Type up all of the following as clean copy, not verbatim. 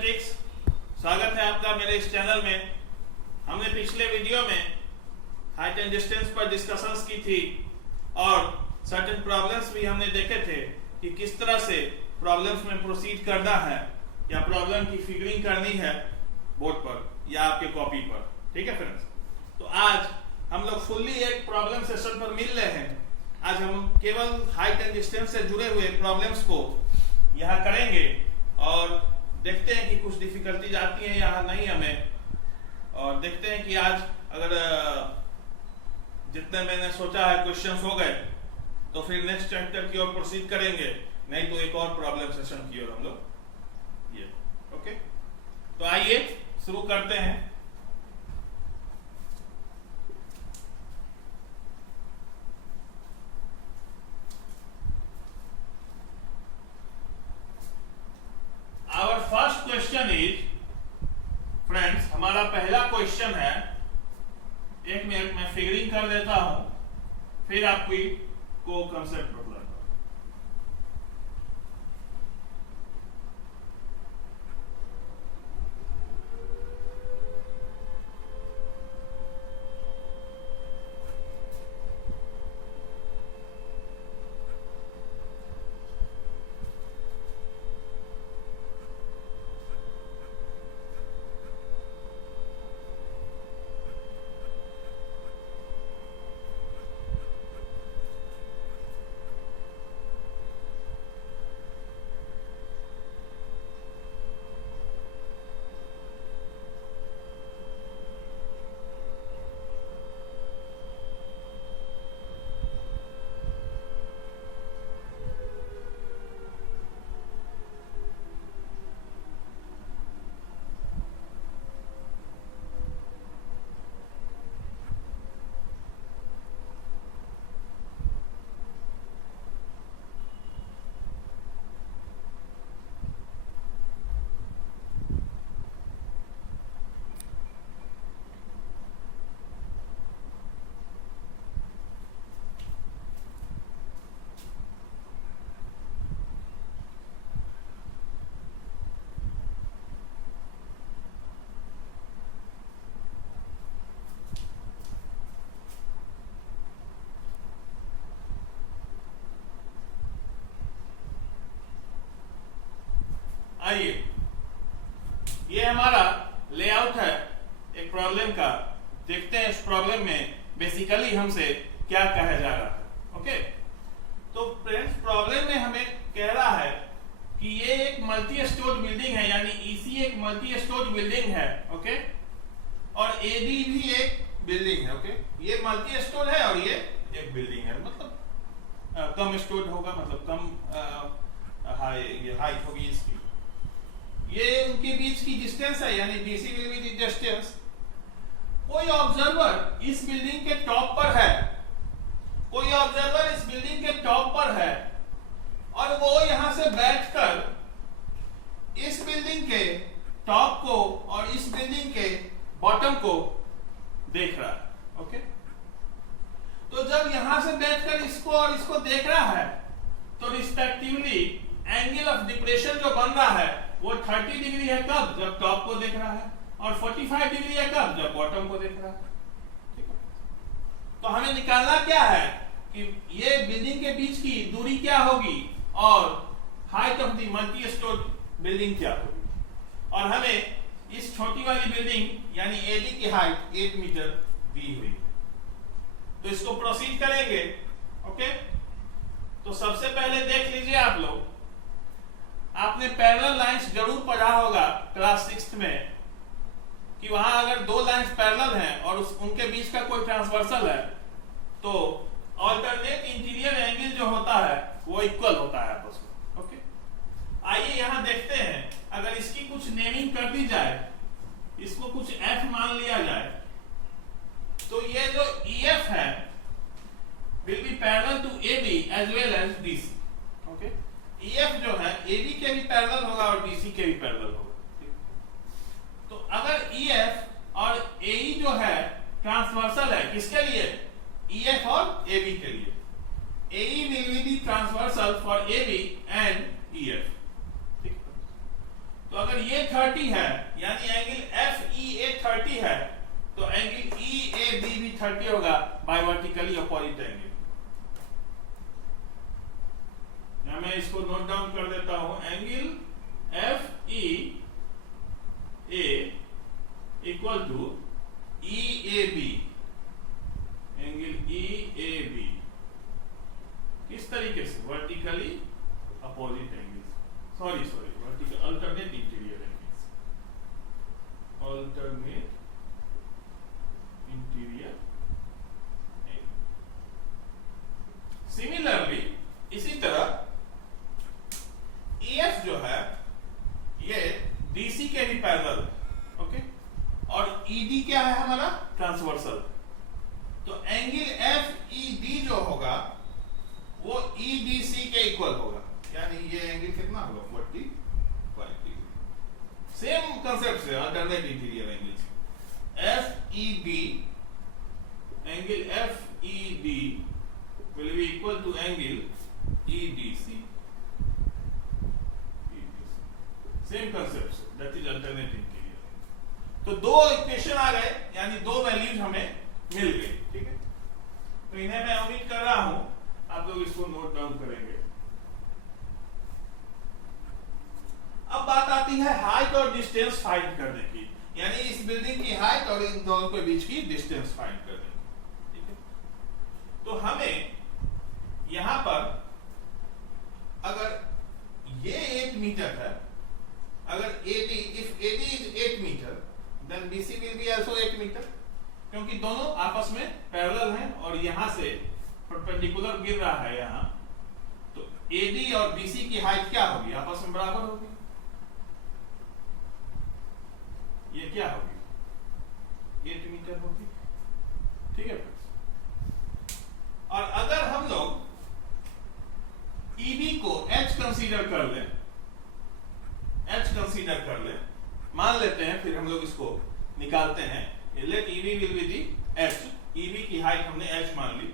Mathematics. स्वागत है आपका मेरे इस चैनल में। हमने पिछले वीडियो में हाइट एंड डिस्टेंस पर डिस्कशंस की थी और सर्टेन प्रॉब्लम्स भी हमने देखे थे कि किस तरह से प्रॉब्लम्स में प्रोसीड करना है या प्रॉब्लम की फिगरिंग करनी है बोर्ड पर या आपके कॉपी पर। ठीक है फ्रेंड्स, तो आज हम लोग फुल्ली एक प्रॉब्लम सेशन पर मिल रहे हैं। आज हम केवल हाइट एंड डिस्टेंस से जुड़े हुए प्रॉब्लम्स को यहाँ करेंगे और देखते हैं कि कुछ डिफिकल्टीज आती हैं यहाँ नहीं हमें, और देखते हैं कि आज अगर जितने मैंने सोचा है क्वेश्चंस हो गए तो फिर नेक्स्ट चैप्टर की ओर प्रोसीड करेंगे, नहीं तो एक और प्रॉब्लम सेशन की ओर हम लोग ये। ओके, तो आइए शुरू करते हैं। Our first question is, friends, हमारा पहला क्वेश्चन है, एक मिनट में फिगरिंग कर देता हूं, फिर आपको कंसेप्ट बताऊंगा। आइए, ये हमारा लेआउट है एक प्रॉब्लम का। देखते हैं इस प्रॉब्लम में बेसिकली हमसे क्या कहा जा रहा है। ओके, तो फ्रेंड्स, प्रॉब्लम में हमें कह रहा है कि ये एक मल्टी स्टोर बिल्डिंग है, यानी ईसी एक मल्टी स्टोर बिल्डिंग है। ओके, और एडी भी एक बिल्डिंग है। ओके, ये मल्टी स्टोर है और ये एक बिल्डिंग है, मतलब कम स्टोर होगा, मतलब कम हाइट होगी इसकी। ये उनके बीच की डिस्टेंस है, यानी BC will be the distance. कोई ऑब्जर्वर इस बिल्डिंग के टॉप पर है, कोई ऑब्जर्वर इस बिल्डिंग के टॉप पर है और वो यहां से बैठकर इस बिल्डिंग के टॉप को और इस बिल्डिंग के बॉटम को देख रहा है। ओके, तो जब यहां से बैठकर इसको और इसको देख रहा है तो रिस्पेक्टिवली एंगल ऑफ डिप्रेशन जो बन रहा है वो 30 डिग्री है कब, जब टॉप को देख रहा है, और 45 डिग्री है कब, जब बॉटम को देख रहा है। ठीक है, तो हमें निकालना क्या है कि ये बिल्डिंग के बीच की दूरी क्या होगी और height of the multi storey building क्या होगी, और हमें इस छोटी वाली बिल्डिंग यानी एडी की हाइट 8 मीटर दी हुई। तो इसको प्रोसीड करेंगे। ओके, तो सबसे पहले देख लीजिए आप लोग, आपने पैरेलल लाइंस जरूर पढ़ा होगा क्लास 6 में कि वहां अगर दो लाइंस पैरेलल हैं और उनके बीच का कोई ट्रांसवर्सल है तो ऑल्टरनेट इंटीरियर एंगल जो होता है वो इक्वल होता है आपस में। ओके, आइए यहां देखते हैं, अगर इसकी कुछ नेमिंग कर दी जाए, इसको कुछ F मान लिया जाए, तो ये जो EF है will be parallel to AB as well as DC। Okay, EF जो है AB के भी पैरेलल होगा और DC के भी पैरेलल होगा। तो अगर EF और AE जो है ट्रांसवर्सल है, किसके लिए? EF और AB के लिए। AE will be the transversal for AB and EF। ठीक, तो अगर ये 30 है यानी एंगल FEA 30 है तो एंगल EAB भी 30 होगा बाय वर्टिकली अपोजिट एंगल। यहां मैं इसको नोट डाउन कर देता हूं, angle FEA equal to EAB, angle EAB किस तरीके से, vertically opposite angle, sorry vertical alternate interior angles, alternate interior angle. Similarly इसी तरह EF जो है ये DC के भी पैरेलल है, ओके, और ED क्या है हमारा, ट्रांसवर्सल। तो एंगल FED जो होगा वो EDC के इक्वल होगा, यानी ये एंगल कितना होगा, 45 डिग्री। सेम कंसेप्ट से alternate interior angles, FED, angle FED will be equal to angle EDC, same concept, that is alternate interior. तो दो इक्वेशन आ गए, यानी दो वैल्यूज हमें मिल गई, ठीक है। तो इन्हें मैं उम्मीद कर रहा हूं आप लोग इसको नोट डाउन करेंगे। अब बात आती है हाइट और डिस्टेंस फाइंड करने की, यानी इस बिल्डिंग की हाइट और इन दोनों के बीच की डिस्टेंस फाइंड करने की, ठीक है। तो हमें यहां पर अगर ये 8 मीटर है, अगर AD, if AD is 8 metre then BC will be also 8 metre, क्योंकि दोनों आपस में पैरेलल हैं और यहां से परपेंडिकुलर गिर रहा है यहां, तो AD और BC की हाइट क्या होगी, आपस में बराबर होगी। ये क्या होगी, 8 मीटर होगी, ठीक है। और अगर हम लोग EB को H कंसीडर कर लें, मान लेते हैं, फिर हम लोग इसको निकालते हैं, let EB will be the H, EB की हाइट हमने H मान ली,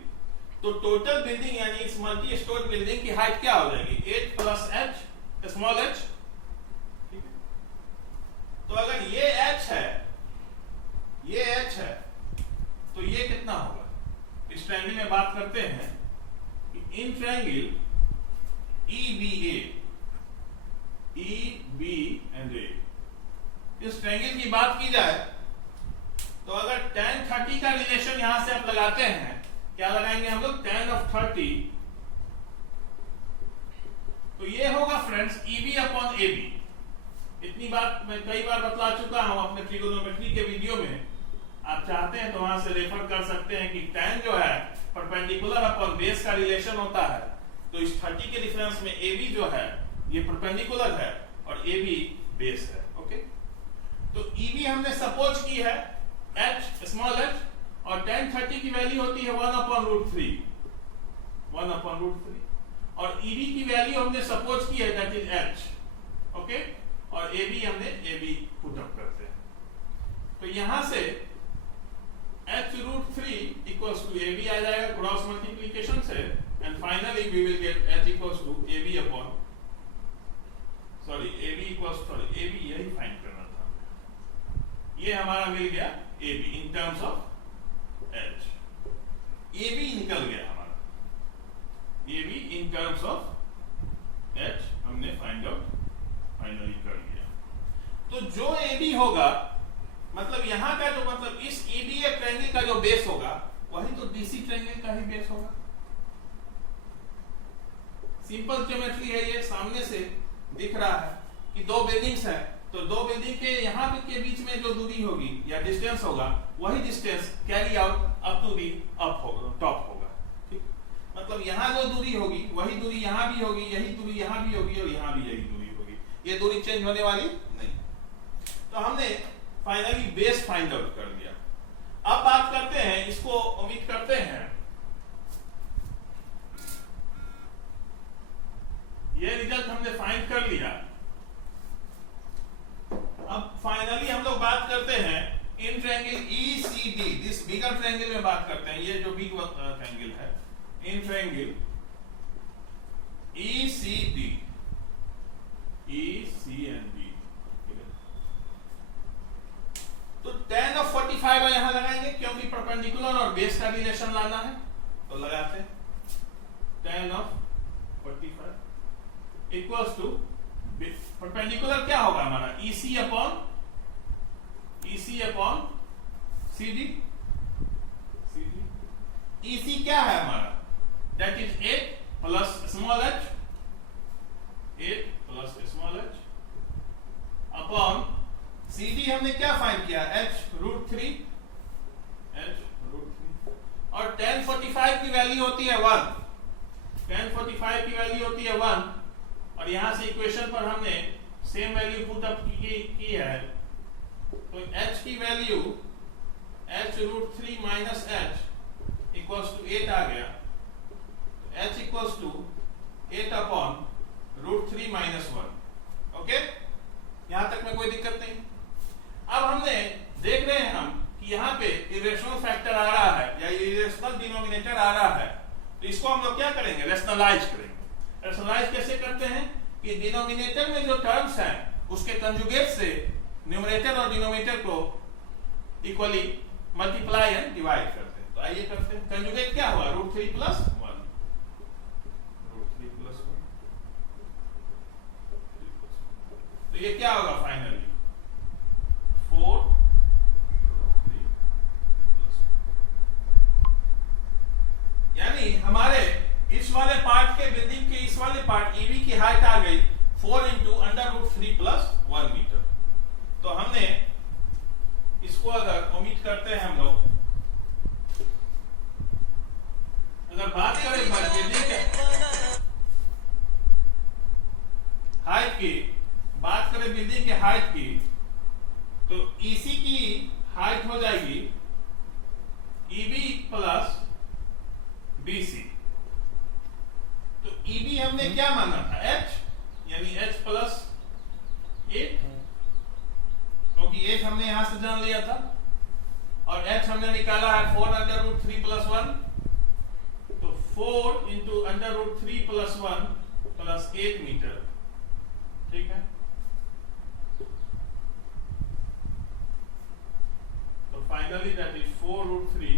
तो टोटल बिल्डिंग यानी इस मल्टी स्टोर बिल्डिंग की हाइट क्या हो जाएगी, 8 प्लस H स्मॉल h, ठीक है। तो अगर ये H है, ये H है, तो ये कितना होगा, इस ट्रायंगल में बात करते हैं कि in triangle EBA, EB and A, इस ट्रायंगल की बात की जाए तो अगर tan 30 का रिलेशन यहां से आप लगाते हैं, क्या लगाएंगे हम लोग, tan of 30, तो ये होगा फ्रेंड्स EB अपॉन AB। इतनी बात मैं कई बार बतला चुका हूं अपने ट्रिगोनोमेट्री के वीडियो में, आप चाहते हैं तो वहां से रेफर कर सकते हैं कि tan जो है परपेंडिकुलर अपॉन बेस का रिलेशन होता है, तो इस 30 के डिफरेंस में AB जो है ये परपेंडिकुलर है और AB बेस है, ओके। तो EB हमने सपोज की है H स्मॉल h, और tan 30 की वैल्यू होती है 1/√3, और EB की वैल्यू हमने सपोज की है दैट इज H, ओके, और AB हमने AB पुट अप करते हैं। तो यहां से h√3 इक्वल्स टू AB आ जाएगा क्रॉस मल्टीप्लिकेशन से, and finally we will get H equals to AB upon AB यही फाइंड करना था, ये हमारा मिल गया AB in terms of H, AB निकल गया हमारा, AB in terms of H हमने फाइनली कर लिया। तो जो AB होगा, मतलब यहां का जो, मतलब इस EBA ट्रायंगल का जो बेस होगा वही तो DC ट्रायंगल का ही बेस होगा। सिंपल ज्योमेट्री है, ये सामने से दिख रहा है कि दो बिल्डिंग्स हैं, तो दो बिल्डिंग के यहाँ के बीच में जो दूरी होगी या डिस्टेंस होगा वही distance carry out up to the top होगा, ठीक। मतलब यहाँ जो दूरी होगी वही दूरी यहाँ भी होगी, यही दूरी यहाँ भी होगी और यहाँ भी यही दूरी होगी, ये दूरी चेंज होने वाली नहीं। तो हमने फाइनली बेस फाइंड आउट कर लिया। अब बात करते हैं, इसको उम्मीद करते हैं ये रिजल्ट हमने फाइंड कर लिया। अब फाइनली हम लोग बात करते हैं in triangle ECD, this bigger triangle में बात करते हैं, ये जो बिग ट्रायंगल है, in triangle ECD, E, C and D, perpendicular और बेस का रिलेशन लाना है, तो लगाते हैं tan of 45 equals to perpendicular क्या होगा हमारा EC अपॉन CD। EC क्या है हमारा, that is 8 plus small h, 8 plus small h upon CD हमने क्या फाइंड किया h√3 और tan 45 की वैल्यू होती है 1, tan 45 की वैल्यू होती है 1 और यहां से इक्वेशन पर हमने सेम वैल्यू पुट अप की है, तो h की value h√3 minus h equals to 8 आ गया, तो h equals to 8 upon √3 minus 1। Okay, यहां तक में कोई दिक्कत नहीं। अब हमने देख रहे हैं हम कि यहाँ पे इरेशनल फैक्टर आ रहा है या इरेशनल डिनोमिनेटर आ रहा है, तो इसको हम लोग क्या करेंगे, रेशनलाइज करेंगे। रेशनलाइज कैसे करते हैं कि डिनोमिनेटर में जो टर्म्स हैं उसके कंजुगेट से न्यूमरेटर और डिनोमिनेटर को इक्वली मल्टीप्लाई एंड डिवाइड करते हैं। तो आइए करते हैं। कंजुगेट क्या हुआ, √3 प्लस 1, √3 प्लस 1, तो ये क्या होगा फाइनली 4 यानी हमारे इस वाले पार्ट के बिल्डिंग के इस वाले पार्ट EB की हाइट आ गई 4 इंटू √3 प्लस 1 मीटर। तो हमने इसको अगर ओमिट करते हैं हम लोग, अगर बात करें बिल्डिंग के हाइट की, बात करें बिल्डिंग के हाइट की, तो EC की हाइट हो जाएगी EB प्लस BC। तो EB हमने क्या माना था h, यानी h प्लस 8, क्योंकि 8 हमने यहां से जान लिया था, और h हमने निकाला है 4 √3 प्लस 1, तो 4 इंटू √3 प्लस 1 प्लस 8 मीटर, ठीक है। तो finally that is 4√3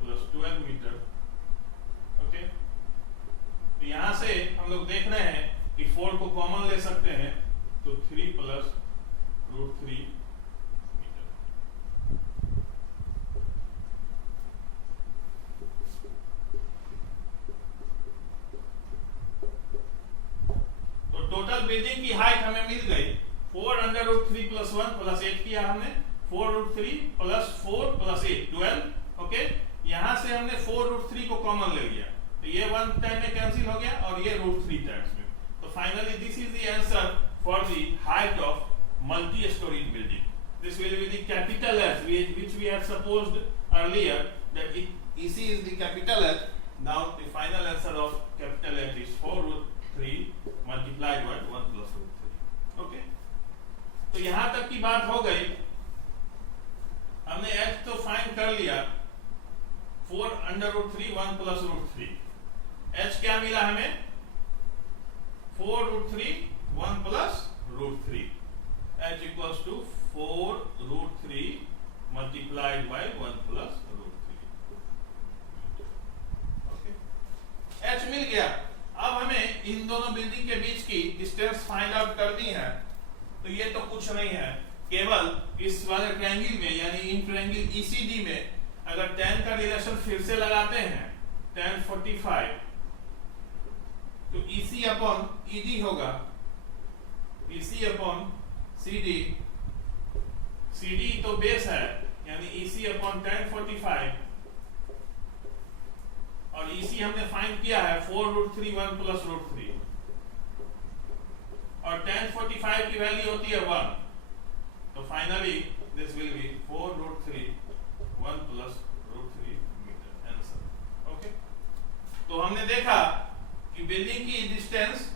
plus 12 metre. Okay, तो यहां से हम लोग देख रहे हैं कि 4 को कॉमन ले सकते हैं, तो 3 प्लस √3 मीटर। तो टोटल बिल्डिंग की हाइट हमें मिल गई 4 √3 प्लस 1 प्लस 8 किया हमने, 4√3 प्लस 4 प्लस 8 12। ओके, यहां से हमने 4√3 को कॉमन ले लिया, तो ये 1 टाइम में कैंसिल हो गया और ये √3 टाइम्स में। तो finally this is the answer for the height of multi storeyed building. This will be the capital H which we have supposed earlier that EC is the capital H. Now the final answer of capital H is 4√3 multiplied by 1 plus √3। Okay, तो यहां तक की बात हो गई। हमने H तो find कर लिया, 4 √3 1 प्लस √3। H क्या मिला हमें, 4√3 1 plus √3। H equals to 4√3 multiplied by 1 plus √3। Okay, H मिल गया। अब हमें इन दोनों बिल्डिंग के बीच की डिस्टेंस फाइंड आउट करनी है। तो ये तो कुछ नहीं है, केवल इस वाले ट्रायंगल में यानी इन ट्रायंगल ECD में अगर tan का रिलेशन फिर से लगाते हैं, tan 45, तो EC अपॉन ED होगा, EC अपॉन CD, CD तो बेस है यानी EC अपॉन tan 45, और EC हमने फाइंड किया है 4√3 1 प्लस √3, और tan 45 की वैल्यू होती है 1, तो finally this will be 4√3 1 plus √3 metre answer. Okay, तो हमने देखा कि बिल्डिंग की डिस्टेंस,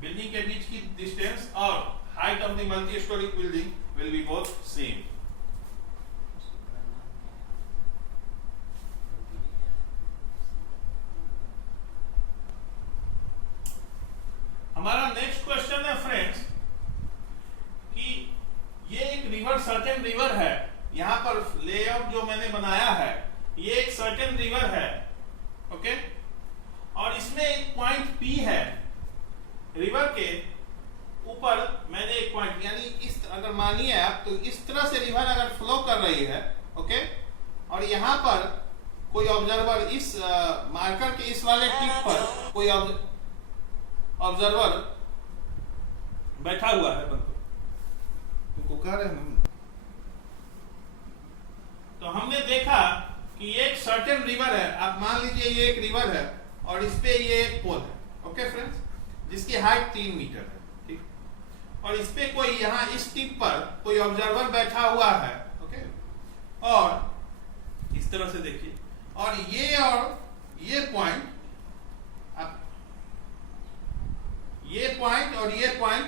बिल्डिंग के बीच की डिस्टेंस और height of the multi storey building will be both same. हमारा नेक्स्ट क्वेश्चन है फ्रेंड्स कि ये एक रिवर, सर्टेन रिवर है, यहाँ पर लेआउट जो मैंने बनाया है, ये एक सर्टेन रिवर है, ओके, और इसमें एक पॉइंट पी है। रिवर के ऊपर मैंने एक पॉइंट, यानी इस, अगर मानिए आप, तो इस तरह से रिवर अगर फ्लो कर रही है, ओके, और यहाँ पर कोई ऑब्जर्वर इस मार्कर के इस वाले टिप पर कोई ऑब्जर्वर बैठा हुआ है, तुमको कह रहे हैं। तो हमने देखा कि ये एक सर्टेन रिवर है, आप मान लीजिए ये एक रिवर है और इस पे ये एक पोल है, ओके फ्रेंड्स, जिसकी हाइट 3 मीटर है, ठीक, और इस पे कोई यहाँ इस टिप पर कोई ऑब्जर्वर बैठा हुआ है, ओके, और इस तरह से देखिए, और ये पॉइंट, और ये पॉइंट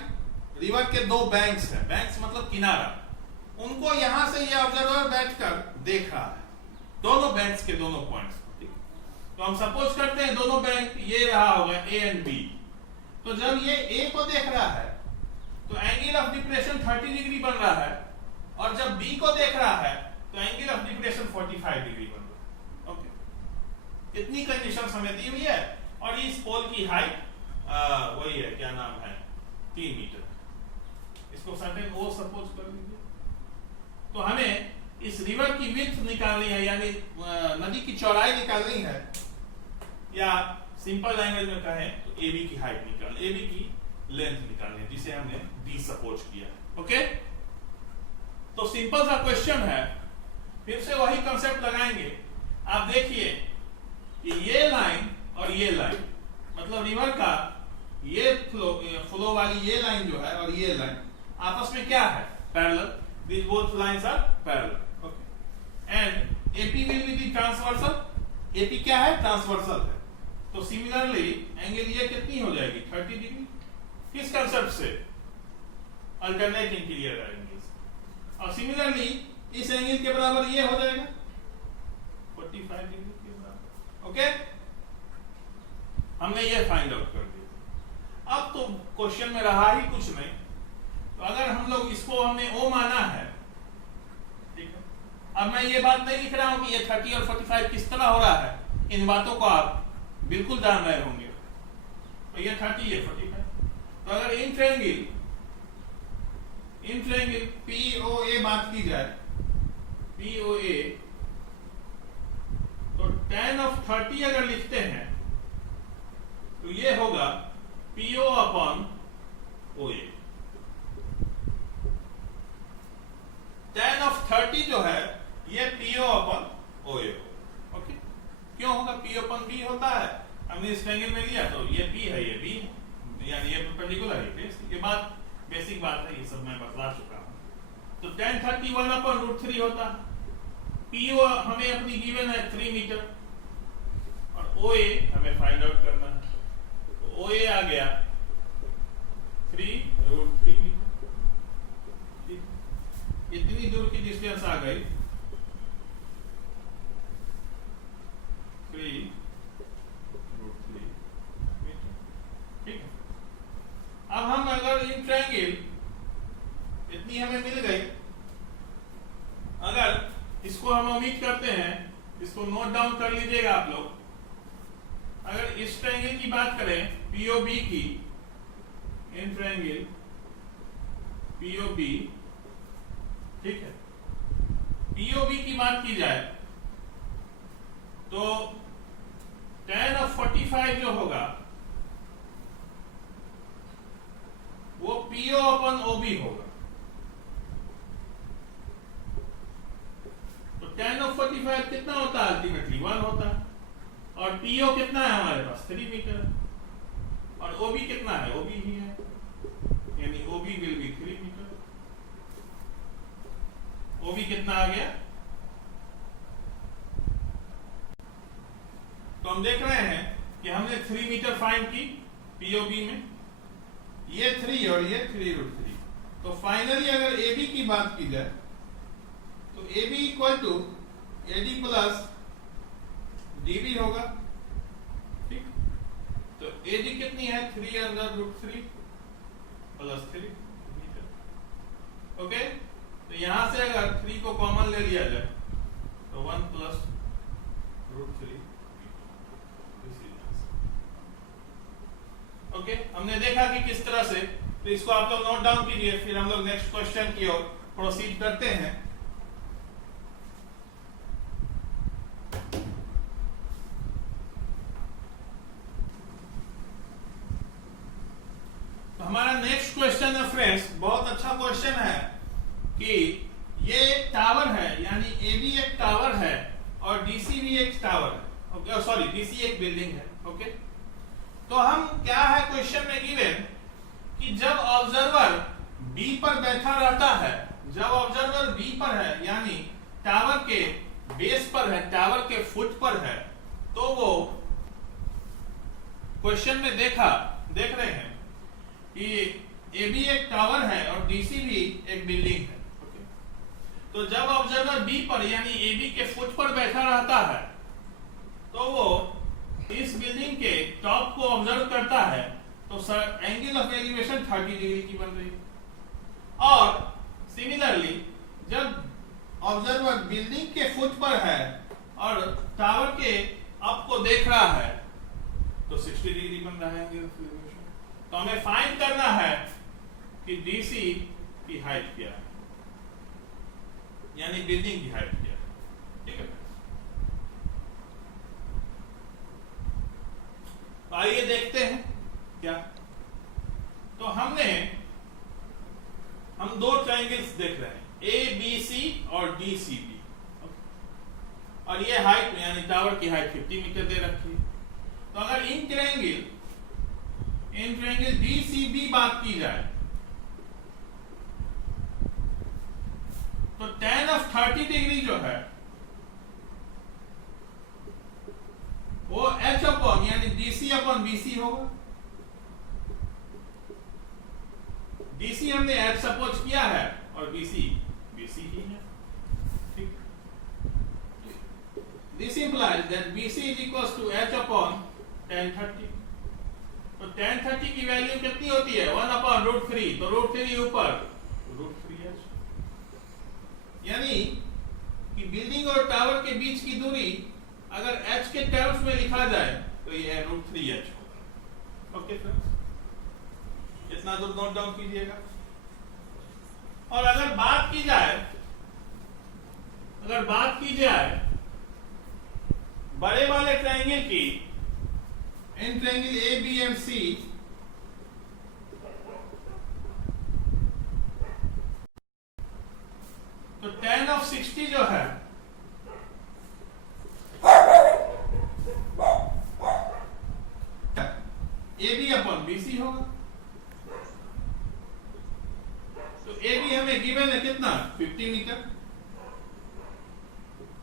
रिवर के दो बैंक्स है, बैंक्स मतलब किनारा, उनको यहां से ये ऑब्जर्वर बैठकर देख रहा है, दोनों बैंक्स के दोनों पॉइंट्स, ठीक। तो हम सपोज करते हैं दोनों बैंक ये रहा होगा ए एंड बी, तो जब ये ए को देख रहा है तो एंगल ऑफ डिप्रेशन 30 डिग्री बन रहा है, और जब बी को देख रहा है तो एंगल ऑफ डिप्रेशन 45 डिग्री बन रहा है, ओके। इतनी कंडीशन हमें दी हुई है, और इस पोल की हाइट वही है, क्या नाम है, 3 मीटर। इसको सर्टेन ओ सपोज कर लीजिए। तो हमें इस रिवर की विड्थ निकालनी है, यानी नदी की चौड़ाई निकालनी है, या सिंपल लैंग्वेज में कहें तो एबी की हाइट निकालनी, एबी की लेंथ निकालनी है, जिसे हमने डी सपोज किया, ओके। तो सिंपल सा क्वेश्चन है, फिर से वही कंसेप्ट लगाएंगे। आप देखिए कि ये लाइन और ये लाइन, मतलब रिवर का ये फ्लो वाली ये लाइन जो है और ये लाइन आपस में क्या है, parallel. These both lines are parallel, okay, and AP will be the transversal, AP क्या है, ट्रांसवर्सल है। तो सिमिलरली एंगल ये कितनी हो जाएगी, 30 डिग्री, किस कंसेप्ट से, अल्टरनेट इंटीरियर एंगल्स, और सिमिलरली इस एंगल के बराबर ये हो जाएगा 45 डिग्री के बराबर, ओके। हमने ये फाइंड आउट कर दिया। अब तो क्वेश्चन में रहा ही कुछ नहीं, तो अगर हम लोग इसको हमने O माना है, ठीक है, अब मैं ये बात नहीं लिख रहा हूं कि ये 30 और 45 किस तरह हो रहा है, इन बातों को आप बिल्कुल जान रहे होंगे। तो ये 30, ये 45, तो अगर इन ट्रायंगल POA बात की जाए, POA, तो tan of 30 अगर लिखते हैं तो ये होगा PO upon OA। tan of 30 जो है ये PO अपन OA, ओके। क्यों होगा, P अपन B होता है, हमने इस ट्रायंगल में लिया तो ये P है, ये B है, यानी ये परपेंडिकुलर है, ये बात बेसिक बात है, ये सब मैं बतला चुका हूं। तो tan 30 1 अपन √3 होता है, PO हमें अपनी गिवन है 3 मीटर, और OA हमें फाइंड आउट करना है, तो OA आ गया 3√3 मीटर। इतनी दूर की डिस्टेंस आ गई 3√3 मीटर, ठीक है। अब हम अगर इन ट्रायंगल इतनी हमें मिल गई, अगर इसको हम ओमिट करते हैं, इसको नोट डाउन कर लीजिएगा आप लोग। अगर इस ट्रायंगल की बात करें, POB की, इन ट्रायंगल POB, ठीक है, POB की बात की जाए तो tan of 45 जो होगा वो PO अपन OB होगा। तो tan of 45 कितना होता है, अल्टीमेटली 1 होता है, और PO कितना है हमारे पास, 3 मीटर है, और OB कितना है, OB ही है, यानी OB will be 3 metre. OB कितना आ गया, तो हम देख रहे हैं कि हमने 3 मीटर फाइंड की POB में, ये 3 और ये 3√3। तो फाइनली अगर AB की बात की जाए तो AB equal to AD plus DB होगा, ठीक। तो AD कितनी है, 3√3 प्लस 3 मीटर, ओके। तो यहां से अगर 3 को कॉमन ले लिया जाए तो 1 प्लस √3। ओके, हमने देखा कि किस तरह से, तो इसको आप लोग नोट डाउन कीजिए, फिर हम लोग नेक्स्ट क्वेश्चन की ओर प्रोसीड करते हैं। तो हमारा नेक्स्ट क्वेश्चन है फ्रेंड्स, बहुत अच्छा क्वेश्चन है कि ये एक टावर है, यानी AB एक टावर है और DC भी एक टावर है। ओके, सॉरी, DC एक बिल्डिंग है। ओके, तो हम क्या है क्वेश्चन में गिवन कि जब ऑब्जर्वर B पर बैठा रहता है, जब ऑब्जर्वर B पर है यानी टावर के बेस पर है, टावर के फुट पर है, तो वो क्वेश्चन में देख रहे हैं कि AB एक टावर है और DC भी एक बिल्डिंग है। ओके, तो जब ऑब्जर्वर B पर यानी AB के फुट पर बैठा रहता है तो वो इस बिल्डिंग के टॉप को ऑब्जर्व करता है, तो sir angle of elevation 30 degree की बन रही है। और सिमिलरली जब ऑब्जर्वर बिल्डिंग के फुट पर है और टावर के अप को देख रहा है तो 60 डिग्री बन रहा है एंगल ऑफ एलिवेशन। तो हमें फाइंड करना है कि DC की हाइट क्या है, यानी बिल्डिंग की हाइट क्या है। ठीक है, तो आइए देखते हैं क्या। तो हम दो ट्रायंगल्स देख रहे हैं, ABC और DCB, और ये हाइट में यानी टावर की हाइट 50 मीटर दे रखी है। तो अगर इन ट्रायंगल DCB बात की जाए तो tan of 30 डिग्री जो है वो H अपॉन यानी DC अपॉन BC होगा। DC हमने H सपोज किया है और BC ही है। ठीक, this implies that BC is equals to H upon tan 30। तो tan 30 की वैल्यू कितनी होती है 1 अपॉन √3, तो √3 ऊपर √3H, यानी कि बिल्डिंग और टावर के बीच की दूरी अगर H के टर्म्स में लिखा जाए तो ये √3H होगा। ओके फ्रेंड्स, इतना तो नोट डाउन कीजिएगा। और अगर बात की जाए बड़े वाले ट्रायंगल की, in triangle A, B and C, तो tan of 60 जो है AB अपॉन BC होगा। तो AB हमें गिवन है कितना 50 मीटर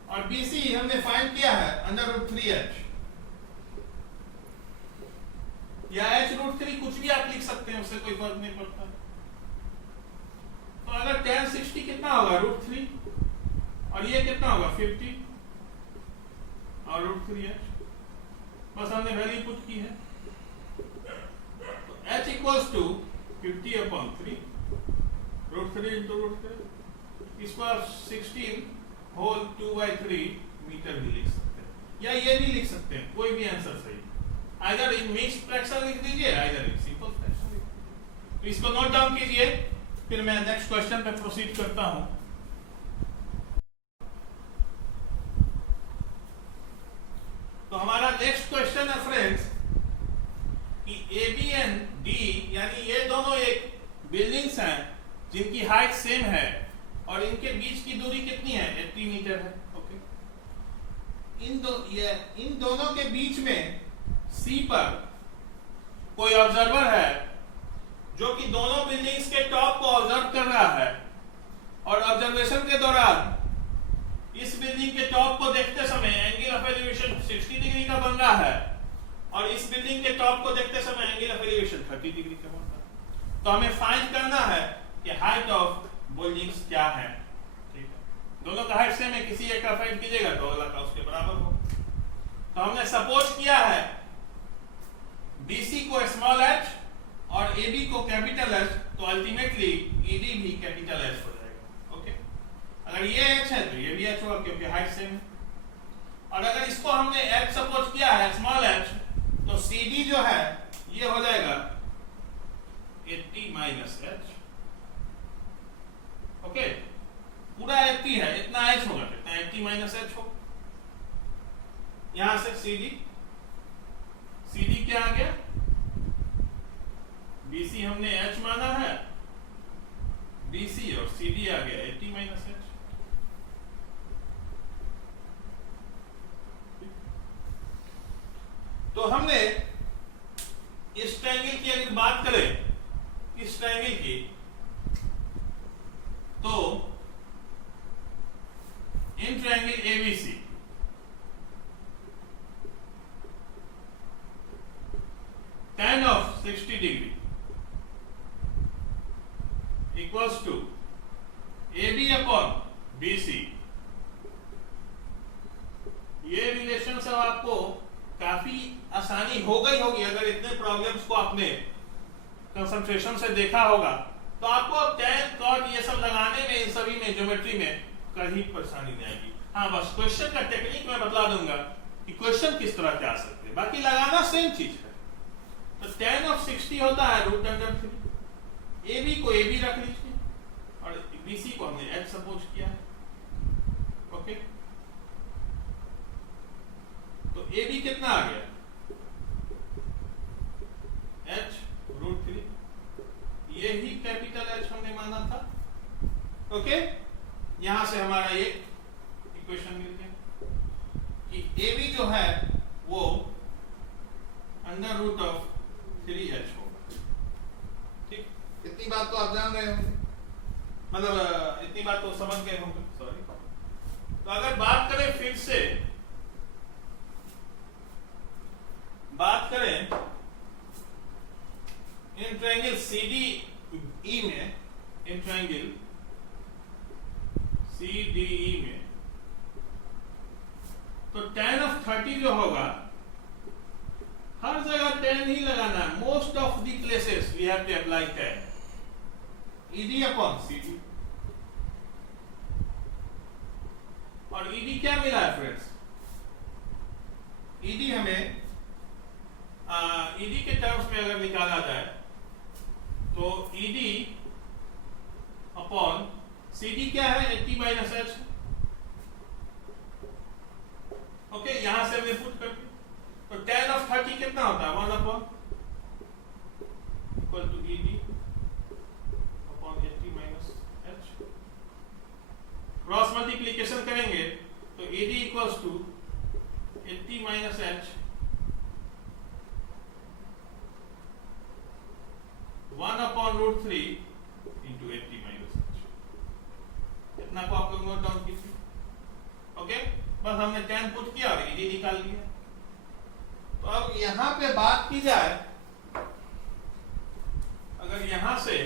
और BC हमने फाइंड किया है √3H या H√3, कुछ भी आप लिख सकते हैं, उससे कोई फर्क नहीं पड़ता। तो अगर tan 60 कितना होगा √3 और ये कितना होगा 50 और √3H, बस हमने वैल्यू पुट की है। तो H equals to 50 upon 3 √3 into √3, इसको आप 16 होल 2/3 मीटर भी लिख सकते हैं या ये भी लिख सकते हैं, कोई भी आंसर सही। आइदर इन मिक्स्ड फ्रैक्शन लिख दीजिए, आइदर इन सिंपल फ्रैक्शन लिख दीजिए। तो इसको नोट डाउन कीजिए, फिर मैं नेक्स्ट क्वेश्चन पे प्रोसीड करता हूं। तो हमारा नेक्स्ट क्वेश्चन है फ्रेंड्स कि AB एंड D यानी ये दोनों एक बिल्डिंग्स हैं जिनकी हाइट सेम है और इनके बीच की दूरी कितनी है 80 मीटर है। ओके, इन दोनों के बीच में C पर कोई ऑब्जर्वर है जो कि दोनों बिल्डिंग्स के टॉप को ऑब्जर्व कर रहा है और ऑब्जर्वेशन के दौरान इस बिल्डिंग के टॉप को देखते समय एंगल ऑफ एलिवेशन 60 डिग्री का बन रहा है और इस बिल्डिंग के टॉप को देखते समय एंगल ऑफ एलिवेशन 30 डिग्री का बन रहा है। तो हमें फाइंड करना है कि हाइट ऑफ बिल्डिंग्स क्या है। ठीक है, दोनों का हाइट सेम है, किसी एक का फाइंड कीजिएगा तो अगला का उसके बराबर होगा। तो हमने सपोज किया है BC को स्मॉल h और AB को कैपिटल H, तो अल्टीमेटली ED भी कैपिटल H हो जाएगा। ओके, अगर ये h है तो ये भी h होगा क्योंकि हाइट सेम है। और अगर इसको हमने h सपोज किया है स्मॉल h, तो CD जो है ये हो जाएगा 80 माइनस h। ओके, पूरा 80 है, इतना h होगा, कितना 80 माइनस h होगा। यहां से CD क्या आ गया, BC हमने h माना है, BC और CD आ गया 80 माइनस h। तो हमने इस ट्रायंगल की अगर बात करें, इस ट्रायंगल की, तो in triangle ABC tan of 60 degree equals to AB upon BC। ये रिलेशन सब आपको काफी आसानी हो गई होगी अगर इतने प्रॉब्लम्स को आपने कंसंट्रेशन से देखा होगा, तो आपको tan cot ये सब लगाने में, इन सभी में, ज्योमेट्री में कहीं परेशानी नहीं आएगी। हाँ, बस क्वेश्चन का टेक्निक मैं बता दूंगा कि क्वेश्चन किस तरह के आ सकते हैं, बाकी लगाना सेम चीज है। तो tan of 60 होता है √3। AB को AB रख लीजिए और BC को हमने h सपोज किया है। ओके, तो AB कितना आ गया, h √3, यही कैपिटल H हमने माना था। ओके, यहां से हमारा ये इक्वेशन मिल गया कि AB जो है वो √3h होगा। ठीक, इतनी बात तो आप जान रहे होंगे, मतलब इतनी बात तो समझ गए होंगे, सॉरी। तो अगर बात करें, फिर से बात करें इन ट्रायंगल CDE में, इन ट्रायंगल CDE में, तो tan of 30 जो होगा, हर जगह tan ही लगाना है। Most of the places we have to apply tan, ED upon CD। और ED क्या मिला है फ्रेंड्स, ED हमें ED के टर्म्स में अगर निकाला जाए तो ED अपॉन CD क्या है, 80 माइनस h। ओके, यहां से हमने पुट करके, तो tan of 30 कितना होता है, 1 upon equal to ED upon 80 minus h। Cross multiplication करेंगे तो ED equals to 80 minus h 1 upon √3 into 80 minus h। इतना को आप लोग नोट डाउन कीजिए। ओके, बस हमने tan पुट किया और ED निकाल लिया। तो अब यहां पे बात की जाए, अगर यहां से,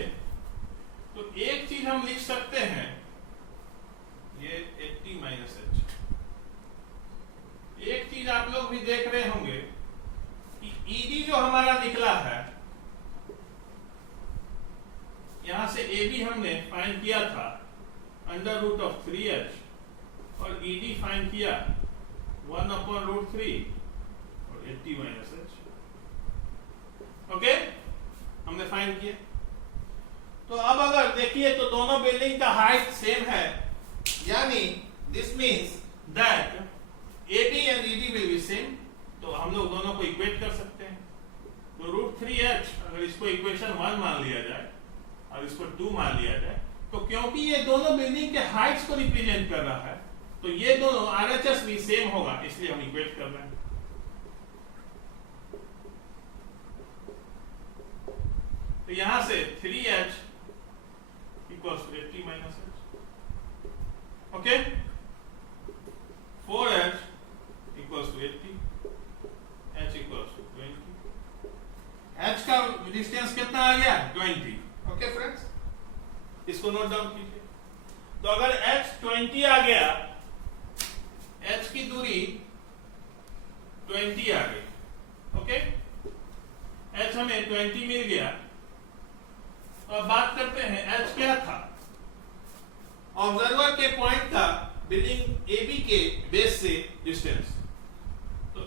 तो एक चीज हम लिख सकते हैं, ये 80 माइनस h। एक चीज आप लोग भी देख रहे होंगे कि ED जो हमारा निकला है, यहां से AB हमने फाइंड किया था √3h, और ED फाइंड किया 1 अपॉन √3 और 80 माइनस h। ओके, हमने फाइंड किया। तो अब अगर देखिए तो दोनों बिल्डिंग का हाइट सेम है, यानी this means that AB and ED will be same. तो हम लोग दोनों को इक्वेट कर सकते हैं। तो √3h, अगर इसको इक्वेशन 1 मान लिया जाए और इसको 2 मान लिया जाए, तो क्योंकि ये दोनों बिल्डिंग के हाइट्स को रिप्रेजेंट कर रहा है, तो ये दोनों RHS भी सेम होगा, इसलिए हम इक्वेट कर रहे हैं। तो यहां से 3h equals to 80 minus h। Okay, 4h equals to 80, h equals to 20। h का डिस्टेंस कितना आ गया, 20। ओके फ्रेंड्स, इसको नोट डाउन कीजिए। तो अगर h 20 आ गया, h की दूरी 20 आ गई। ओके, h हमें 20 मिल गया। तो अब बात करते हैं h क्या था, ऑब्जर्वर के पॉइंट का बिल्डिंग ए बी के बेस से डिस्टेंस, तो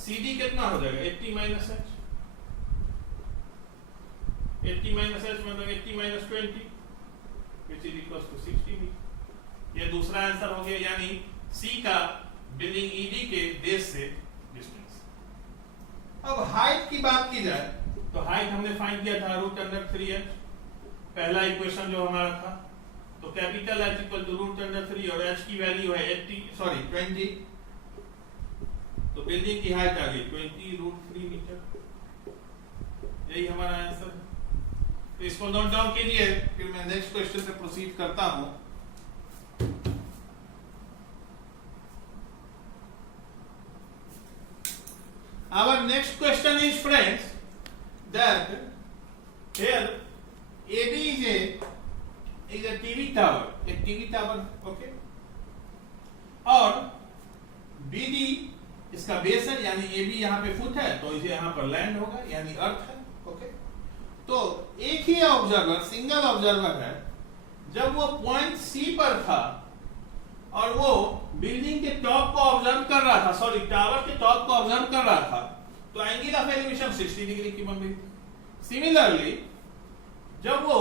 CD कितना हो जाएगा 80 माइनस एच, 80 माइनस एच मतलब 80 minus 20 which is equals to 60 metre. ये दूसरा आंसर हो गया, यानी C का बिल्डिंग ED के बेस से डिस्टेंस। अब हाइट की बात की जाए तो हाइट हमने फाइंड किया था √3h, पहला इक्वेशन जो हमारा था। तो कैपिटल H इक्वल टू √3 और h की वैल्यू है 20, तो बिल्डिंग की हाइट आ गई 20√3 मीटर, यही हमारा आंसर है। तो इसको नोट डाउन कीजिए, फिर मैं नेक्स्ट क्वेश्चन से प्रोसीड करता हूं। Our next question is, friends, that here AB is a TV tower, एक टीवी टावर, ओके, और BD इसका बेस है, यानी AB यहाँ पे फुट है, तो इसे यहाँ पर लैंड होगा, यानी अर्थ है, ओके। तो एक ही ऑब्जर्वर, सिंगल ऑब्जर्वर है, जब वो पॉइंट C पर था और वो बिल्डिंग के टॉप को ऑब्जर्व कर रहा था, सॉरी टावर के टॉप को ऑब्जर्व कर रहा था, तो एंगल ऑफ एलिवेशन 60 डिग्री की बन रही थी। सिमिलरली जब वो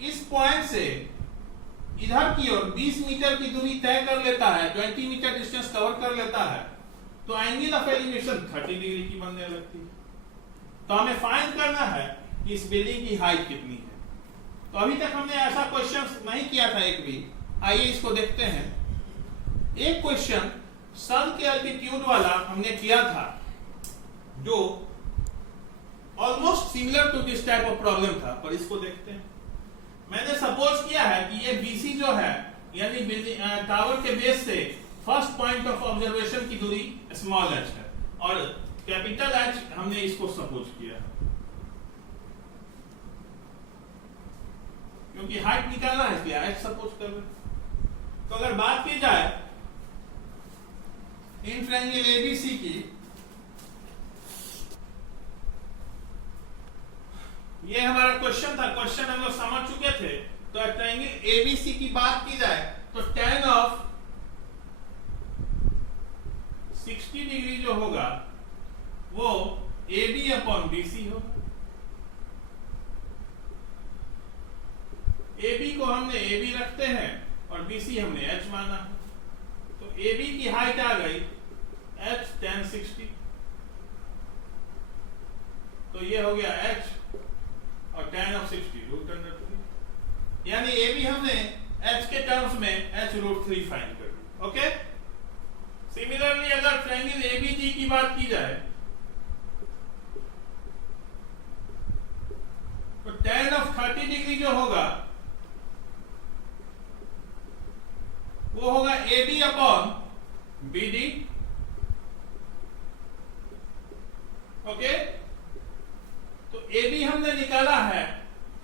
इस पॉइंट से इधर की ओर 20 मीटर की दूरी तय कर लेता है, 20 मीटर डिस्टेंस कवर कर लेता है, तो एंगल ऑफ एलिवेशन 30 डिग्री की बनने लगती है। तो हमें फाइंड करना है कि इस बिल्डिंग की हाइट कितनी है। तो अभी तक हमने ऐसा क्वेश्चन नहीं किया था एक भी, आइए इसको देखते हैं। एक क्वेश्चन सन के अल्टीट्यूड वाला हमने किया था, जो almost similar to this type of problem था, पर इसको देखते हैं। मैंने सपोज किया है कि ये BC जो है, यानी बिल्डिंग टावर के बेस से फर्स्ट पॉइंट ऑफ ऑब्जर्वेशन की दूरी स्मॉल h है, और कैपिटल H हमने इसको सपोज किया है, क्योंकि हाइट निकालना है इसलिए h सपोज कर रहे हैं। तो अगर बात की जाए इन ट्रायंगल ABC की, ये हमारा क्वेश्चन था, क्वेश्चन हम लोग समझ चुके थे। तो ट्रायंगल ABC की बात की जाए तो tan ऑफ 60 डिग्री जो होगा वो AB अपॉन BC होगा। AB को हमने AB रखते हैं और BC हमने H माना है, तो AB की हाइट आ गई H tan 60, तो ये हो गया H और tan ऑफ 60 √3, यानी AB हमने H के टर्म्स में H√3 फाइंड कर दी, ओके। सिमिलरली अगर ट्रायंगल ABG की बात की जाए तो tan ऑफ 30 डिग्री जो होगा वो होगा AB अपॉन BD, ओके। तो AB हमने निकाला है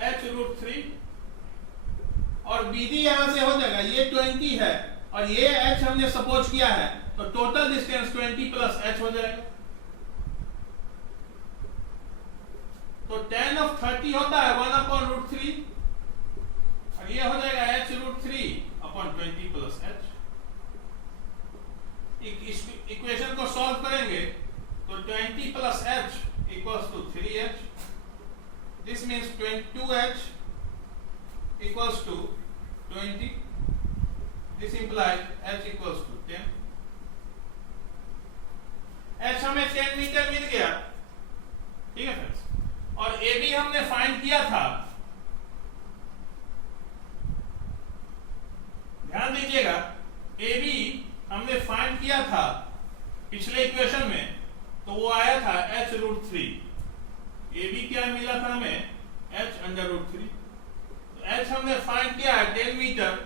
H√3 और BD यहां से हो जाएगा, ये 20 है और ये H हमने सपोज किया है, तो टोटल डिस्टेंस 20 प्लस H हो जाएगा। तो tan ऑफ 30 होता है 1/√3 और ये हो जाएगा H√3 upon 20 plus H। Equation को सॉल्व करेंगे तो 20 plus H equals to 3H. This means 2H equals to 20. This implies H equals to 10. H हमें 10 मीटर मिल गया, ठीक है फ्रेंड्स। और AB हमने फाइंड किया था, ध्यान दीजिएगा, AB हमने फाइंड किया था पिछले इक्वेशन में, तो वो आया था H√3। AB क्या मिला था हमें H√3, तो H हमने फाइंड किया है 10 मीटर,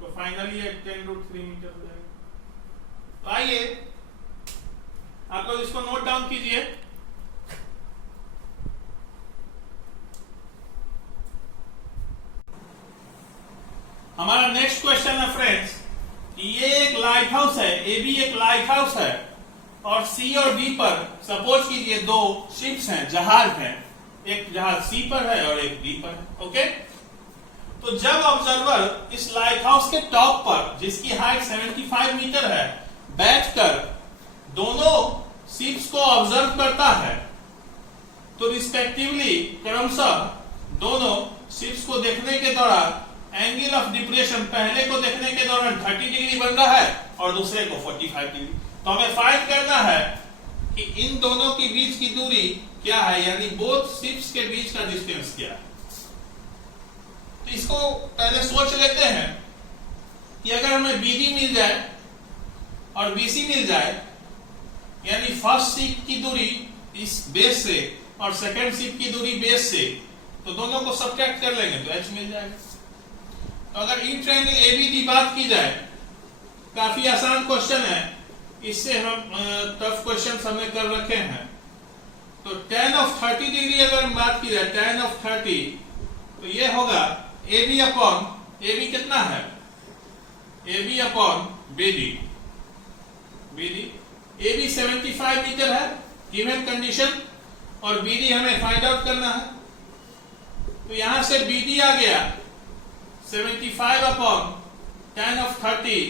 तो फाइनली 10√3 मीटर हो जाएगा। तो आइए आप लोग इसको नोट डाउन कीजिए। हमारा नेक्स्ट क्वेश्चन है फ्रेंड्स कि ये एक लाइट हाउस है, AB एक लाइट हाउस है और C और D पर सपोज कीजिए दो शिप्स हैं, जहाज हैं, एक जहाज C पर है और एक D पर है, ओके। तो जब ऑब्जर्वर इस लाइट हाउस के टॉप पर, जिसकी हाइट 75 मीटर है, बैठकर दोनों शिप्स को ऑब्जर्व करता है, तो रिस्पेक्टिवली क्रमशः दोनों शिप्स को देखने के दौरान एंगल ऑफ डिप्रेशन पहले को देखने के दौरान 30 डिग्री बन रहा है और दूसरे को 45 डिग्री। तो हमें फाइंड करना है कि इन दोनों के बीच की दूरी क्या है, यानी बोथ शिप्स के बीच का डिस्टेंस क्या है। तो इसको पहले सोच लेते हैं कि अगर हमें बीडी मिल जाए और बीसी मिल जाए, यानी फर्स्ट शिप की दूरी इस बेस से और सेकंड शिप की दूरी बेस से, तो दोनों को सब्ट्रैक्ट कर लेंगे तो एच मिल जाएगा। तो अगर इन ट्रायंगल एबीडी बात की जाए, काफी आसान क्वेश्चन है, इससे हम टफ क्वेश्चन हमने कर रखे हैं। तो tan ऑफ 30 डिग्री अगर हम बात की जाए, tan ऑफ 30, तो ये होगा AB अपॉन, AB कितना है, AB upon BD। AB 75 metre है गिवन कंडीशन, और BD हमें फाइंड आउट करना है। तो यहां से BD आ गया 75 upon tan of 30,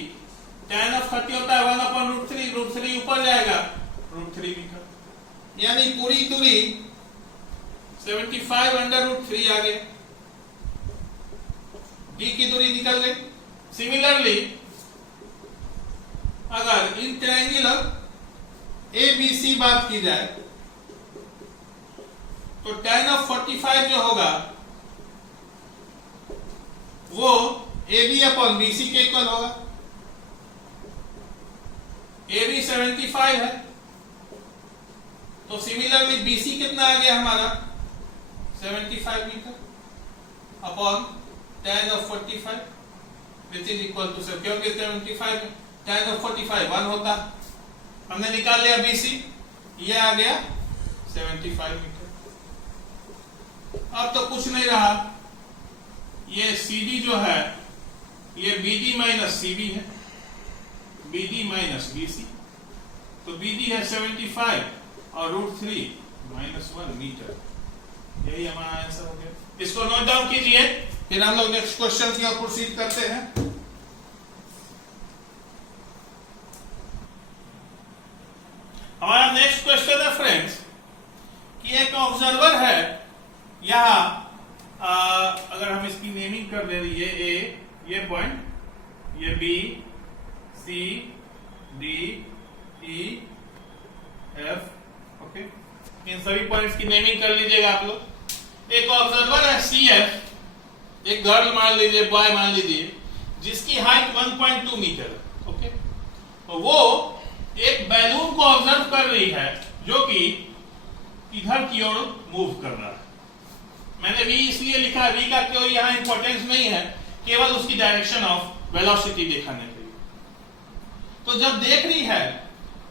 tan of 30 होता है 1 अपॉन √3, √3 ऊपर जाएगा √3 मीटर, यानी पूरी दूरी 75 अंडर √3 आ गया, D की दूरी निकल गई। सिमिलरली अगर इन ट्रायंगुलर ABC बात की जाए, तो tan ऑफ 45 जो होगा वो AB अपॉन BC के इक्वल होगा। AB 75 है, तो सिमिलरली BC कितना आ गया हमारा 75 metre upon tan of 45 which is equal to, क्योंकि 75 tan ऑफ 45 1 होता, हमने निकाल लिया BC, ये आ गया 75 मीटर। अब तो कुछ नहीं रहा, ये CD जो है ये BD माइनस CB है, BD माइनस BC, तो BD है 75 और √3 माइनस 1 मीटर, यही हमारा आंसर हो गया। इसको नोट डाउन कीजिए, फिर हम लोग नेक्स्ट क्वेश्चन की ओर प्रोसीड करते हैं। हमारा नेक्स्ट क्वेश्चन है फ्रेंड्स कि एक ऑब्जर्वर है यहां, अगर हम इसकी नेमिंग कर दे, ये A, ये पॉइंट, ये B, C, D, E, F, okay, इन सभी पॉइंट्स की नेमिंग कर लीजिएगा आप लोग। एक ऑब्जर्वर है CF, एक गर्ल मान लीजिए, बॉय मान लीजिए, जिसकी हाइट 1.2 मीटर है, ओके। तो वो एक बैलून को ऑब्जर्व कर रही है जो कि इधर की ओर मूव कर रहा है। मैंने V इसलिए लिखा है, V का कोई यहां इंपॉर्टेंस नहीं है, केवल उसकी डायरेक्शन ऑफ वेलोसिटी दिखाने के लिए। तो जब देख रही है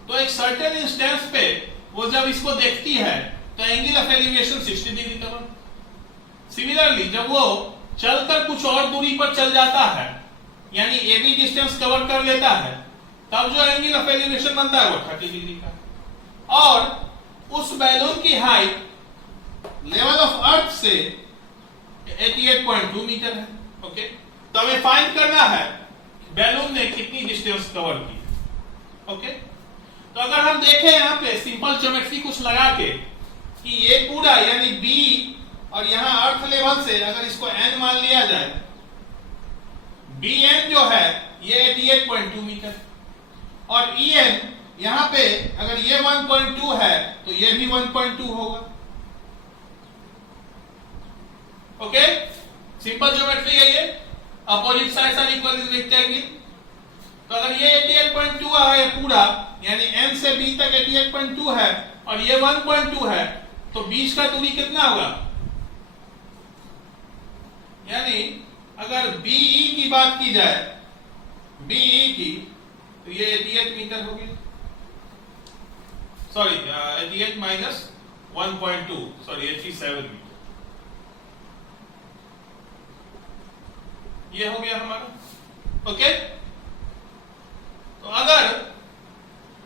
तो एक सर्टेन इंस्टेंस पे वो जब इसको देखती है तो angle of elevation 60 degree cover. Similarly जब वो चलकर कुछ और दूरी पर चल जाता है, यानी AB डिस्टेंस कवर कर लेता है, तब जो एंगल ऑफ एलिवेशन बनता है वो 30 डिग्री का। और उस बैलून की हाइट लेवल ऑफ अर्थ से 88.2 मीटर है, ओके। तो हमें फाइंड करना है बैलून ने कितनी डिस्टेंस कवर की, ओके। तो अगर हम देखें यहाँ पे सिंपल ज्योमेट्री कुछ लगा के कि ये पूरा यानी B और यहां अर्थ लेवल से अगर इसको n मान लिया जाए, BN जो है ये 88.2 मीटर, और EN यहां पे अगर ये 1.2 है तो ये भी 1.2 होगा, ओके। सिंपल ज्योमेट्री है ये, opposite sides are equal in rectangle. तो अगर ये 88.2 है पूरा, यानी n से B तक 88.2 है और ये 1.2 है, तो बीच का दूरी कितना होगा, यानी अगर BE की बात की जाए, BE की, तो ये 88 मीटर हो गया, सॉरी 88 माइनस 1.2, सॉरी 87 मीटर, ये हो गया हमारा, ओके। तो अगर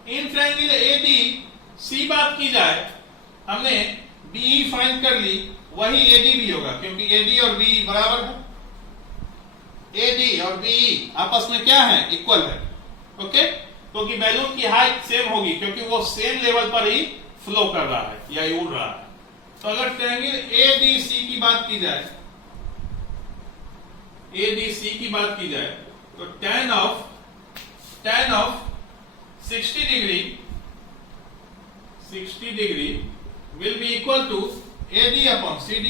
इन ट्रायंगल ABC बात की जाए, हमने BE फाइंड कर ली, वही AD भी होगा क्योंकि AD और BE बराबर है, AD और BE आपस में क्या है, इक्वल है। ओके, क्योंकि बैलून की हाइट सेम होगी, क्योंकि वो सेम लेवल पर ही फ्लो कर रहा है या उड़ रहा है। तो अगर ट्रायंगल ADC की बात की जाए, ADC की बात की जाए, तो tan of 60 degree will be equal to AD upon CD।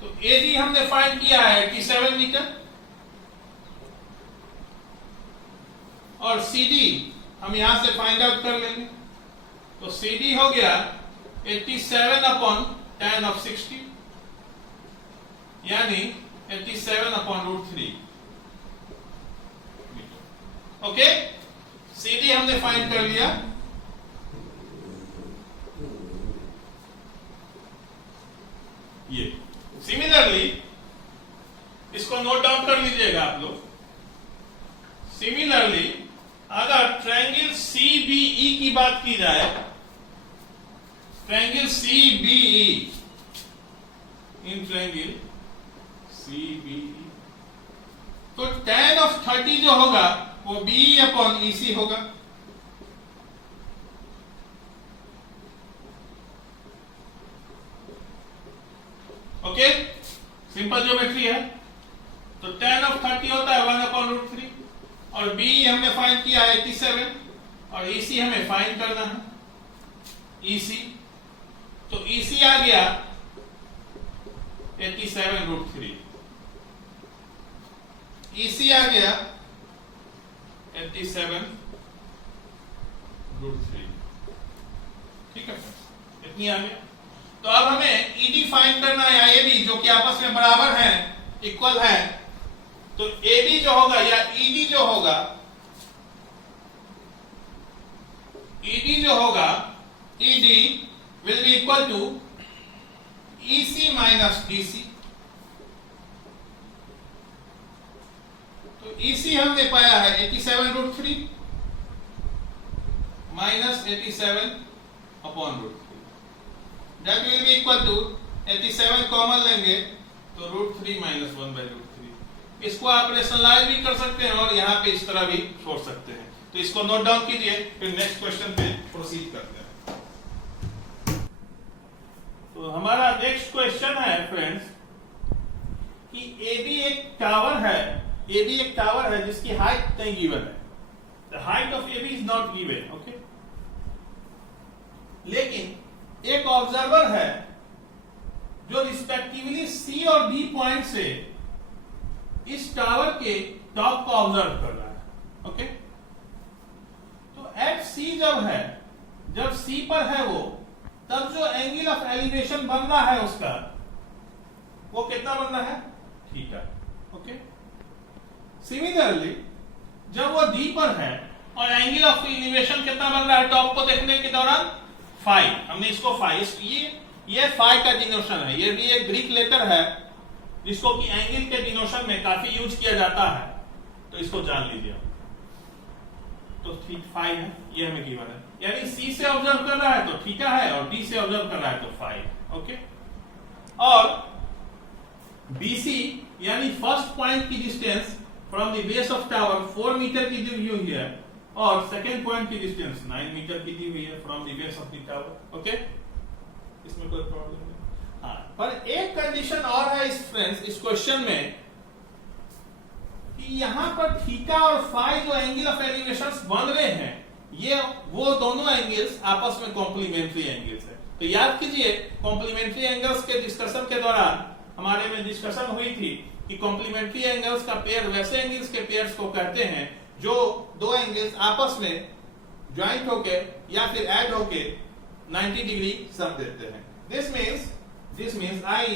तो AD हमने फाइंड किया है 87 मीटर, और CD हम यहां से फाइंड आउट कर लेंगे। तो CD हो गया 87 अपॉन tan ऑफ 60, यानी 87 अपॉन √3 मीटर। ओके, CD हमने फाइंड कर लिया। ये सिमिलरली इसको नोट डाउन कर लीजिएगा आप लोग। सिमिलरली अगर ट्रायंगल CBE की बात की जाए, triangle CBE, in triangle CBE, तो tan ऑफ 30 जो होगा वो BE अपॉन EC होगा। ओके, सिंपल ज्योमेट्री है। तो tan ऑफ 30 होता है 1 अपॉन √3, और BE हमने फाइंड किया है 87, और EC हमें फाइंड करना है EC। तो EC आ गया 87 √3, EC आ गया 87 √3। ठीक है, इतनी आ गया। तो अब हमें ED फाइंड करना है, या AB, जो कि आपस में बराबर हैं, इक्वल है। तो AB जो होगा या ED जो होगा, ED will be equal to EC minus DC। तो EC हमने पाया है 87 √3 minus 87 upon √3, that will be equal to 87 common लेंगे तो √3 माइनस 1/√3। इसको आप रेशनलाइज भी कर सकते हैं और यहां पे इस तरह भी छोड़ सकते हैं। तो इसको नोट डाउन कीजिए, फिर नेक्स्ट क्वेश्चन पे प्रोसीड करते हैं। तो हमारा नेक्स्ट क्वेश्चन है फ्रेंड्स कि AB एक टावर है जिसकी हाइट नहीं गिवन है। The height of AB is not given. Okay, लेकिन एक ऑब्जर्वर है जो रिस्पेक्टिवली C और D पॉइंट से इस टावर के टॉप को ऑब्जर्व कर रहा है। ओके, तो एट C जब C पर है वो, तब जो एंगल ऑफ एलिवेशन बन रहा है उसका, वो कितना बन रहा है, थीटा। ओके, सिमिलरली जब वो D पर है और एंगल ऑफ एलिवेशन कितना बन रहा है टॉप को देखने के दौरान, फाई। हमने इसको फाई, ये फाई का डिनोशन है। ये भी एक ग्रीक लेटर है जिसको कि एंगल के डिनोशन में काफी यूज किया जाता है, तो इसको जान लीजिए। तो फाई है, ये हमें गिवन है, यानी C से ऑब्जर्व कर रहा है तो थीटा है, और D से ऑब्जर्व कर रहा है तो फाई। ओके, और BC यानी फर्स्ट पॉइंट की distance from the base of tower 4 metre की दी हुई है, और सेकेंड पॉइंट की डिस्टेंस 9 मीटर की दी हुई है from the base of the tower. Okay, इसमें कोई प्रॉब्लम नहीं। हाँ, पर एक कंडीशन और है इस फ्रेंड्स इस क्वेश्चन में कि यहां पर थीटा और फाई जो एंगल ऑफ एलिवेशंस बन रहे हैं, ये वो दोनों एंगल्स आपस में कॉम्प्लीमेंट्री एंगल्स है। तो याद कीजिए, कॉम्प्लीमेंट्री एंगल्स के डिस्कशन के दौरान हमारे में डिस्कशन हुई थी कि कॉम्प्लीमेंट्री एंगल्स का पेयर वैसे एंगल्स के पेयर्स को कहते हैं जो दो एंगल्स आपस में ज्वाइंट होके या फिर ऐड होके 90 डिग्री सम देते हैं। This means i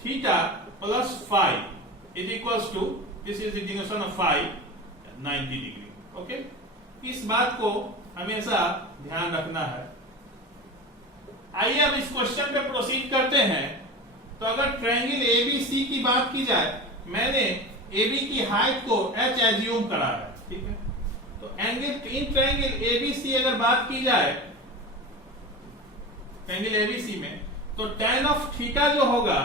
theta plus phi is equals to, this is the denotation of phi, 90 degree. Okay, इस बात को हमेशा ध्यान रखना है। आइए अब इस क्वेश्चन पे प्रोसीड करते हैं। तो अगर ट्रायंगल ABC की बात की जाए, मैंने AB की हाइट को h एज्यूम करा है। ठीक है, तो इन ट्रायंगल ABC अगर बात की जाए, ट्रायंगल ABC में तो tan ऑफ थीटा जो होगा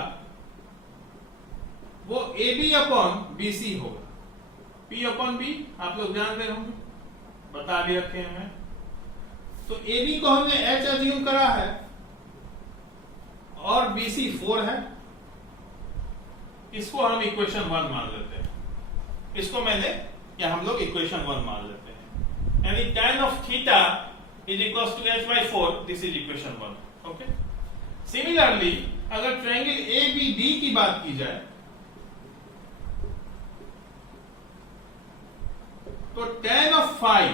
वो AB अपॉन BC होगा। P अपॉन B आप लोग जानते होंगे, बता भी रखे हैं। तो AB को हमने H अज्यूम करा है और BC 4 है, इसको हम इक्वेशन 1 मान लेते हैं। इसको मैंने या हम लोग इक्वेशन 1 मान लेते हैं, यानी tan of theta is equal to H by 4, this is equation 1। Okay, similarly अगर ट्रायंगल ABD की बात की जाए तो tan ऑफ फाई,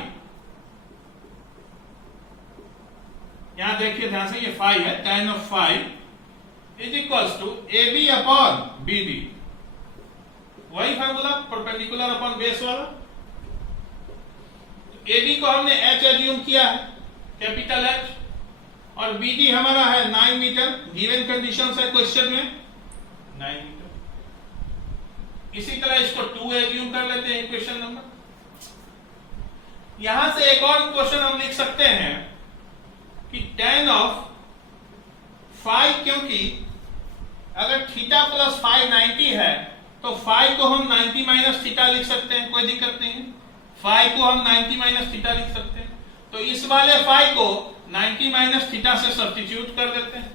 यहां देखिए ध्यान से, ये फाई है, tan of phi is equal to AB upon BD, वही फार्मूला परपेंडिकुलर अपॉन बेस वाला। AB को हमने H अज्यूम किया है, कैपिटल H, और BD हमारा है 9 मीटर, गिवन कंडीशन है क्वेश्चन में 9 मीटर। इसी तरह इसको 2 अज्यूम कर लेते हैं इक्वेशन नंबर। यहां से एक और क्वेश्चन हम लिख सकते हैं कि tan ऑफ फाई, क्योंकि अगर थीटा प्लस फाई 90 है तो फाई को हम 90 माइनस थीटा लिख सकते हैं, कोई दिक्कत नहीं है। फाई को हम 90 माइनस थीटा लिख सकते हैं, तो इस वाले फाई को 90 माइनस थीटा से सब्स्टिट्यूट कर देते हैं।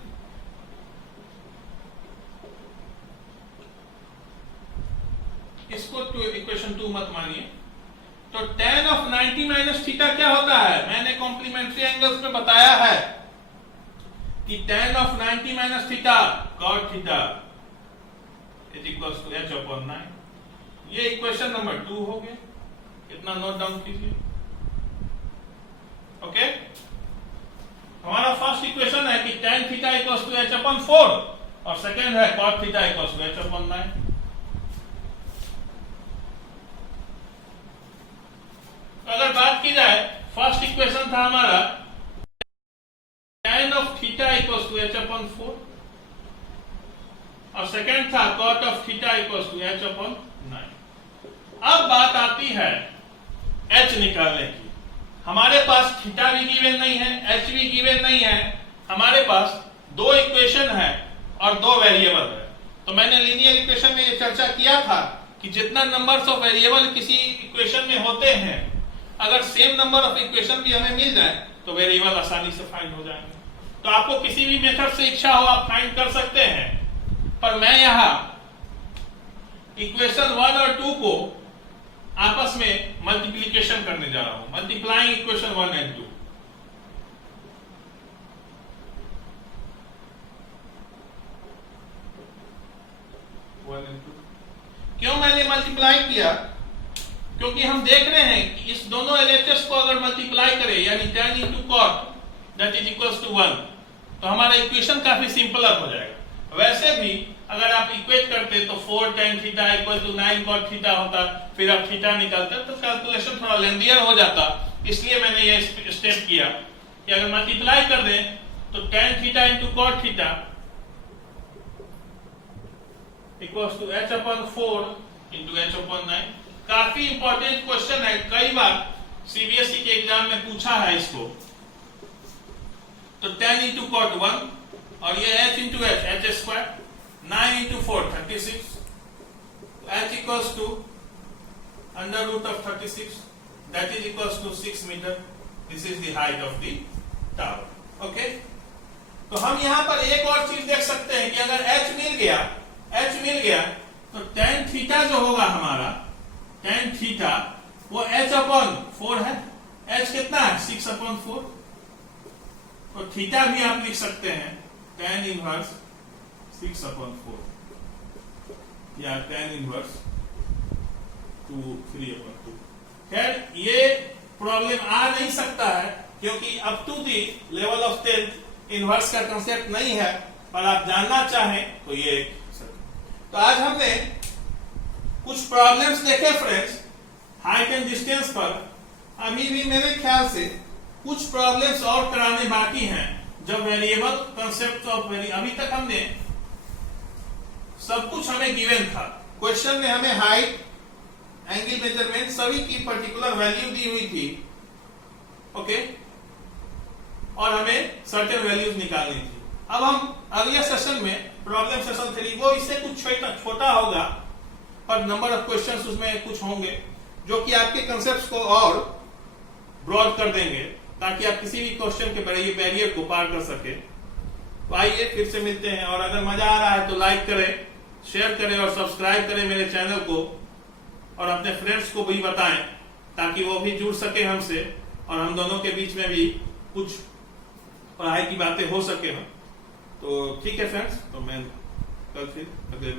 इसको इक्वेशन 2 मत मानिए। तो tan ऑफ 90 माइनस थीटा क्या होता है, मैंने कॉम्प्लीमेंट्री एंगल्स में बताया है कि tan of 90 minus theta cot theta is equals to H upon 9। ये इक्वेशन नंबर 2 हो गया, इतना नोट डाउन कीजिए। ओके, हमारा फर्स्ट इक्वेशन है कि tan theta equals to H upon 4 और सेकेंड है cot theta equals to H upon 9। अगर बात की जाए, फर्स्ट इक्वेशन था हमारा tan of theta equals to H upon 4 और सेकेंड था cot of theta equals to H upon 9। अब बात आती है H निकालने की। हमारे पास थीटा भी गिवन नहीं है, H भी गिवन नहीं है, हमारे पास 2 इक्वेशन है और 2 वेरिएबल है। तो मैंने लीनियर इक्वेशन में ये चर्चा किया था कि जितना नंबर्स ऑफ वेरिएबल किसी इक्वेशन में होते हैं, अगर सेम नंबर ऑफ इक्वेशन भी हमें मिल जाए तो वेरिएबल आसानी से फाइंड हो जाएंगे। तो आपको किसी भी मेथड से इच्छा हो आप फाइंड कर सकते हैं, पर मैं यहां इक्वेशन 1 और 2 को आपस में मल्टीप्लिकेशन करने जा रहा हूं, मल्टीप्लाइंग इक्वेशन 1 एंड 2। क्यों मैंने मल्टीप्लाई किया, क्योंकि हम देख रहे हैं कि इस दोनों LHS को अगर मल्टीप्लाई करें यानी tan into cot that is equals to 1, तो हमारा इक्वेशन काफी सिंपलर हो जाएगा। वैसे भी अगर आप इक्वेट करते तो 4 tan theta equal to 9 cot theta होता, फिर आप थीटा निकालते तो कैलकुलेशन थोड़ा लेंदियर हो जाता। इसलिए मैंने ये स्टेप किया कि अगर मल्टीप्लाई कर दें तो tan theta into cot theta equals to H upon 4 into H upon 9। काफी इंपॉर्टेंट क्वेश्चन है, कई बार CBSE के एग्जाम में पूछा है इसको। तो tan इंटू cot 1 और ये H into H square, 9 into 4 36, H equals to under root of 36 that is equals to 6 metre. This is the height of the tower. Okay, तो हम यहां पर एक और चीज देख सकते हैं कि अगर H मिल गया तो tan थीटा जो होगा हमारा, tan थीटा वो H अपॉन 4 है। H कितना है, 6 अपॉन 4। तो थीटा भी आप लिख सकते हैं tan इनवर्स 6 अपॉन 4 या tan इनवर्स 2 3 अपॉन 2। खैर ये प्रॉब्लम आ नहीं सकता है क्योंकि up to the level of 10th inverse का कंसेप्ट नहीं है, पर आप जानना चाहें तो ये। तो आज हमने कुछ प्रॉब्लम्स देखे फ्रेंड्स हाइट एंड डिस्टेंस पर। अभी भी मेरे ख्याल से कुछ प्रॉब्लम्स और कराने बाकी हैं जब वेरिएबल कंसेप्ट ऑफ अभी तक हमने सब कुछ हमें गिवन था। क्वेश्चन में हमें हाइट, एंगल मेजरमेंट सभी की पर्टिकुलर वैल्यू दी हुई थी। ओके, और हमें सर्टेन वैल्यूज निकालनी थी। अब हम अगले सेशन में प्रॉब्लम सेशन 3 वो इससे कुछ छोटा होगा, पर नंबर ऑफ क्वेश्चंस उसमें कुछ होंगे जो कि आपके कंसेप्ट्स को और ब्रॉड कर देंगे, ताकि आप किसी भी क्वेश्चन के बैरियर को पार कर सके। तो आइए फिर से मिलते हैं, और अगर मजा आ रहा है तो लाइक करें, शेयर करें और सब्सक्राइब करें मेरे चैनल को, और अपने फ्रेंड्स को भी बताएं ताकि वो भी जुड़ सके हमसे, और हम दोनों के बीच में भी कुछ पढ़ाई की बातें हो सके। तो ठीक है फ्रेंड्स, तो मैं कल फिर अगले